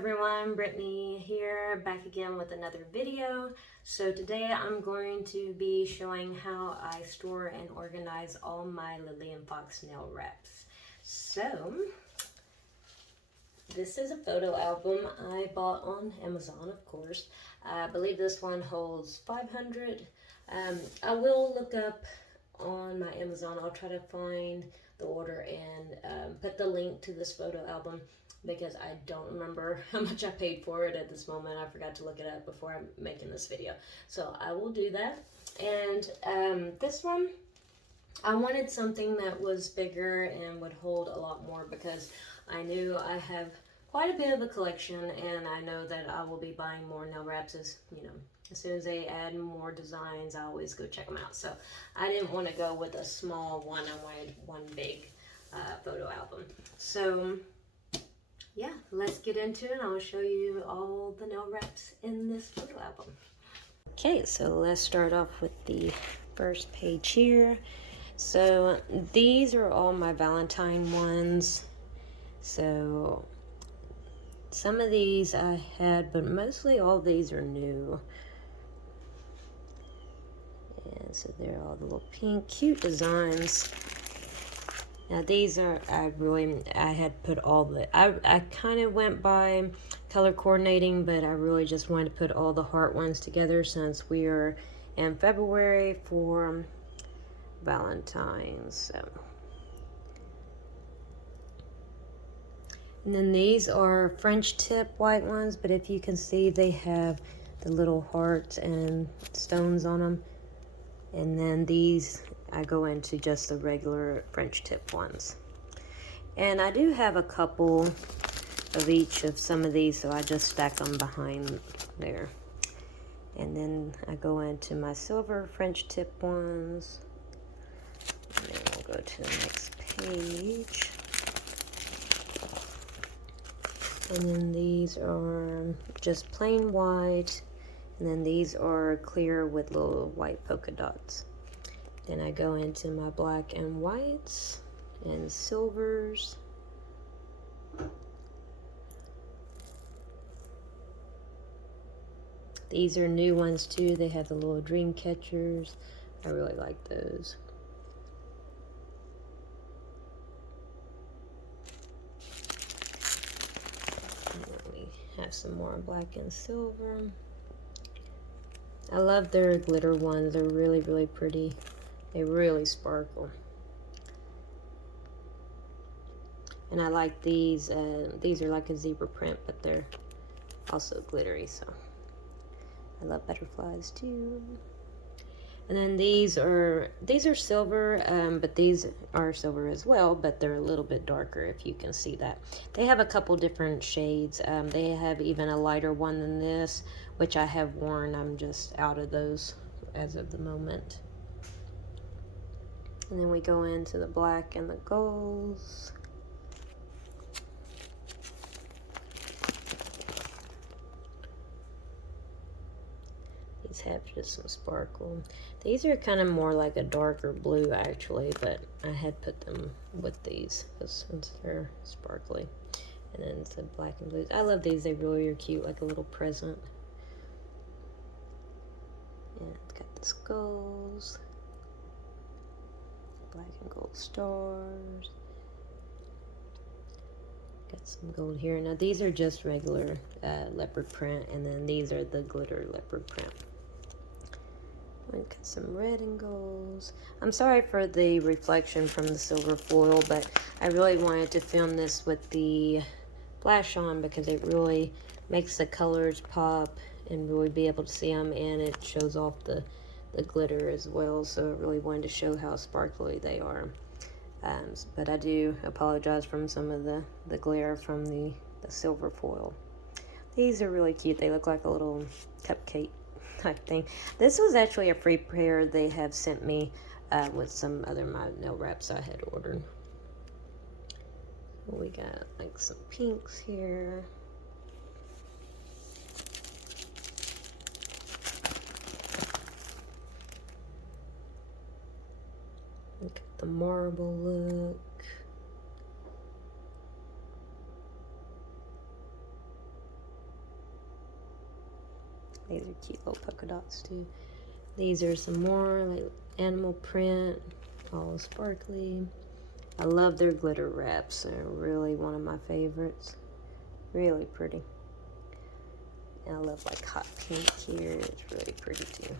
everyone, Brittany here, back again with another video. So today I'm going to be showing how I store and organize all my Lillian Fox nail wraps. So this is a photo album I bought on Amazon, of course. I believe this one holds 500. I will look up on my Amazon. I'll try to find the order and put the link to this photo album because I don't remember how much I paid for it at this moment. I forgot to look it up before I'm making this video. So I will do that. And this one, I wanted something that was bigger and would hold a lot more because I knew I have quite a bit of a collection and I know that I will be buying more nail wraps as soon as they add more designs, I always go check them out. So I didn't want to go with a small one. I wanted one big photo album. So yeah, let's get into it. I will show you all the nail wraps in this photo album. Okay, so let's start off with the first page here. So these are all my Valentine ones. So some of these I had, but mostly all these are new. And so they're all the little pink, cute designs. Now these are, I had put all the, I kind of went by color coordinating, but I really just wanted to put all the heart ones together since we are in February for Valentine's. So. And then these are French tip white ones, but if you can see, they have the little hearts and stones on them. And then these, I go into just the regular French tip ones. And I do have a couple of each of some of these, so I just stack them behind there. And then I go into my silver French tip ones. And then we'll go to the next page. And then these are just plain white. And then these are clear with little white polka dots. Then I go into my black and whites and silvers. These are new ones too. They have the little dream catchers. I really like those. Have some more black and silver. I love their glitter ones. They're really, really pretty. They really sparkle. And I like these. These are like a zebra print, but they're also glittery, so I love butterflies too. And then these are silver, but these are silver as well, but they're a little bit darker, if you can see that. They have a couple different shades. They have even a lighter one than this, which I have worn. I'm just out of those as of the moment. And then we go into the black and the golds. These have just some sparkle. These are kind of more like a darker blue actually, but I had put them with these since they're sparkly. And then it's the black and blues. I love these. They really are cute, like a little present. And it's got the skulls, black and gold stars. Got some gold here. Now these are just regular leopard print, and then these are the glitter leopard print. Got some red and golds. I'm sorry for the reflection from the silver foil, but I really wanted to film this with the flash on because it really makes the colors pop and really be able to see them, and it shows off the glitter as well. So I really wanted to show how sparkly they are. But I do apologize from some of the glare from the silver foil. These are really cute. They look like a little cupcake type thing. This was actually a free pair they have sent me with some other my nail wraps I had ordered. We got like some pinks here. Look at the marble look. These are cute little polka dots too. These are some more like animal print, all sparkly. I love their glitter wraps. They're really one of my favorites. Really pretty. And I love like hot pink here. It's really pretty too.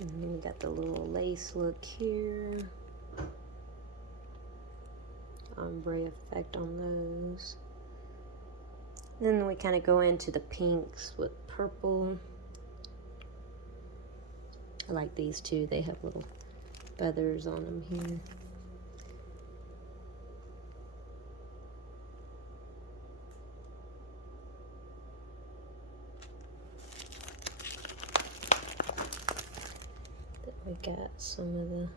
And then we got the little lace look here. Ombre effect on those. Then we kind of go into the pinks with purple. I like these too. They have little feathers on them here. Then we got some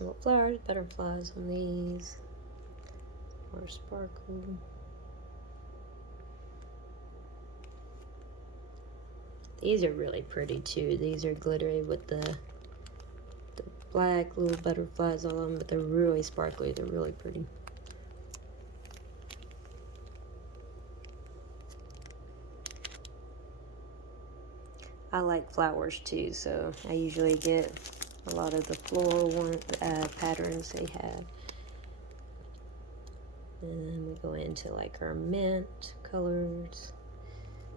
little flowers, butterflies on these. More sparkle. These are really pretty too. These are glittery with the black little butterflies all on them, but they're really sparkly. They're really pretty. I like flowers too, so I usually get a lot of the floral patterns they have. And then we go into like our mint colors.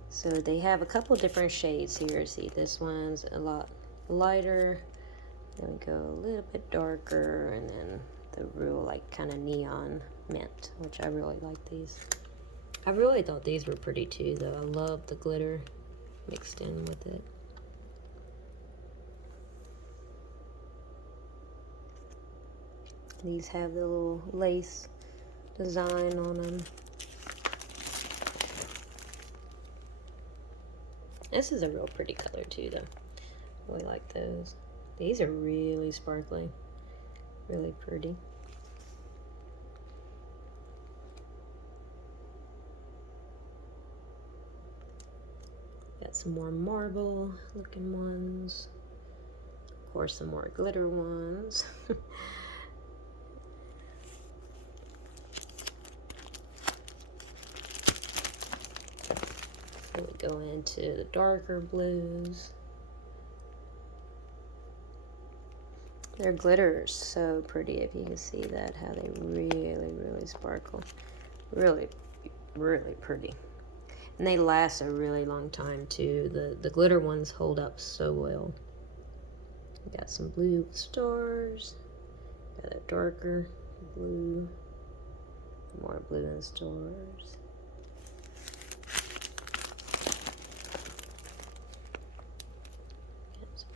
So they have a couple different shades here. See, this one's a lot lighter. Then we go a little bit darker, and then the real like kind of neon mint, which I really like these. I really thought these were pretty too, though. I love the glitter mixed in with it. These have the little lace design on them. This is a real pretty color too, though. Really like those. These are really sparkly, really pretty. Got some more marble looking ones. Of course, some more glitter ones. Then we go into the darker blues. Their glitter is so pretty, if you can see that, how they really sparkle. Really pretty. And they last a really long time too. The glitter ones hold up so well. We got some blue stars. Got a darker blue. More blue and stars.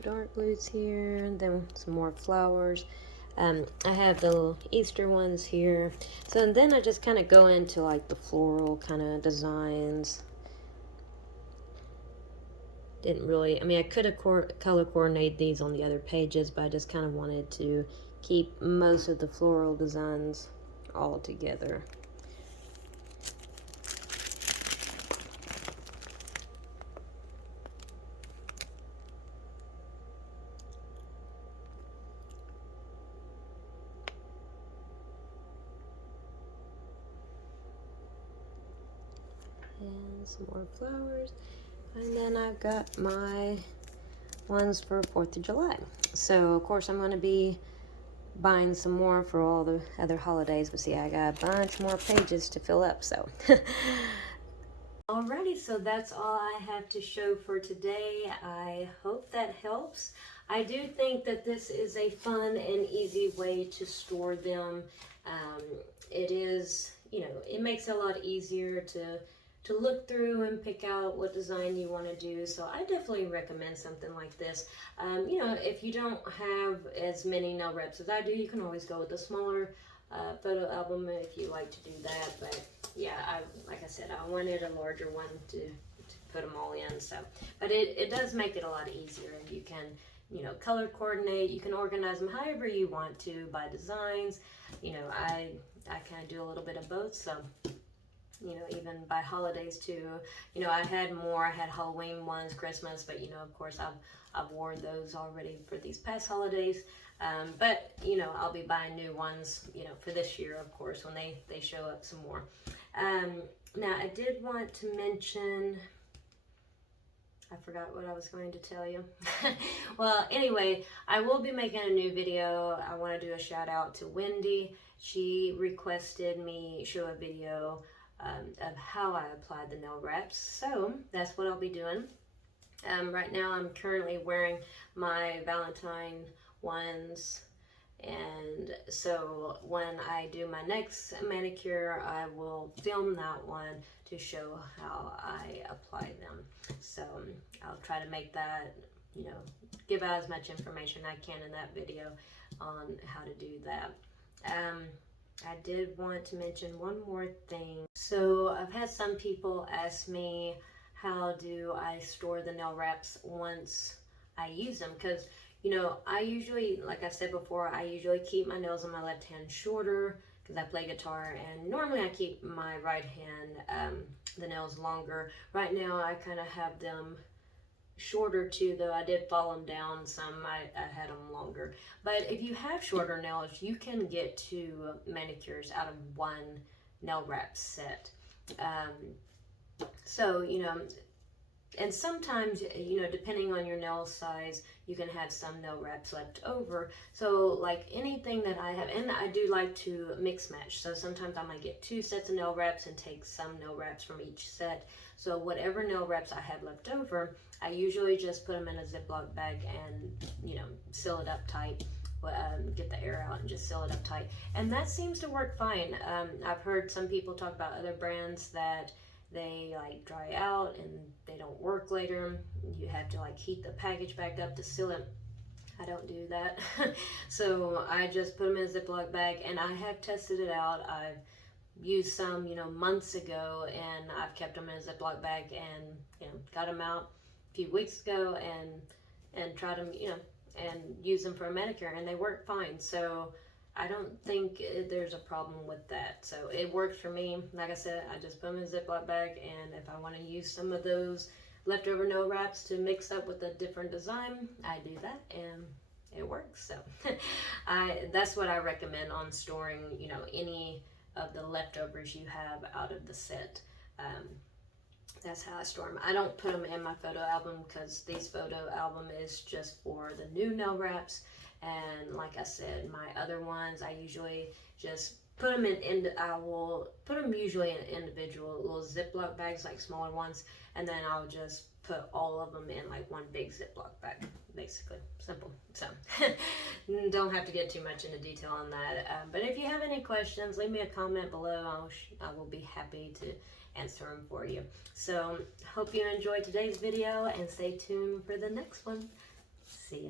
Dark blues here, and then some more flowers. I have the little Easter ones here. So and then I just kind of go into like the floral kind of designs. Didn't really, I mean, I could have color coordinated these on the other pages, but I just kind of wanted to keep most of the floral designs all together. And some more flowers. And then I've got my ones for 4th of July. So, of course, I'm going to be buying some more for all the other holidays. But see, I got a bunch more pages to fill up, so. Alrighty, so that's all I have to show for today. I hope that helps. I do think that this is a fun and easy way to store them. It is, you know, it makes it a lot easier to look through and pick out what design you want to do. So I definitely recommend something like this. You know, if you don't have as many nail reps as I do, you can always go with a smaller photo album if you like to do that. But yeah, like I said, I wanted a larger one to put them all in. So, but it does make it a lot easier, and you can, you know, color coordinate. You can organize them however you want to by designs. You know, I kind of do a little bit of both. So, you know, even by holidays too. You know, I had Halloween ones, Christmas, but you know, of course, I've worn those already for these past holidays. But you know, I'll be buying new ones, you know, for this year, of course, when they show up some more. Now I did want to mention, I forgot what I was going to tell you. Well, anyway, I will be making a new video. I want to do a shout out to Wendy. She requested me show a video of how I applied the nail wraps. So that's what I'll be doing. Right now I'm currently wearing my Valentine ones. And so when I do my next manicure, I will film that one to show how I apply them. So I'll try to make that, you know, give out as much information I can in that video on how to do that. I did want to mention one more thing. So I've had some people ask me, how do I store the nail wraps once I use them? Because, you know, I usually, like I said before, I usually keep my nails on my left hand shorter because I play guitar, and normally I keep my right hand, the nails longer. Right now I kind of have them shorter too, though I did fall them down some. I had them longer. But if you have shorter nails, you can get 2 manicures out of 1 nail wrap set. So, you know, and sometimes, you know, depending on your nail size, you can have some nail wraps left over. So like anything that I have, and I do like to mix match. So sometimes I might get 2 sets of nail wraps and take some nail wraps from each set. So whatever nail wraps I have left over, I usually just put them in a Ziploc bag and, you know, seal it up tight. Get the air out and just seal it up tight. And that seems to work fine. I've heard some people talk about other brands that they like dry out and they don't work later. You have to like heat the package back up to seal it. I don't do that. So I just put them in a Ziploc bag, and I have tested it out. I've used some, you know, months ago, and I've kept them in a Ziploc bag and, you know, got them out a few weeks ago and tried them, you know, and use them for a manicure, and they work fine. So I don't think there's a problem with that. So it works for me. Like I said, I just put them in a Ziploc bag, and if I want to use some of those leftover nail wraps to mix up with a different design, I do that, and it works. So that's what I recommend on storing, you know, any of the leftovers you have out of the set. That's how I store them. I don't put them in my photo album because this photo album is just for the new nail wraps. And like I said, my other ones, I usually just put them I will put them usually in individual little Ziploc bags, like smaller ones. And then I'll just put all of them in like one big Ziploc bag, basically. Simple. So don't have to get too much into detail on that. But if you have any questions, leave me a comment below. I will be happy to answer them for you. So hope you enjoyed today's video, and stay tuned for the next one. See ya.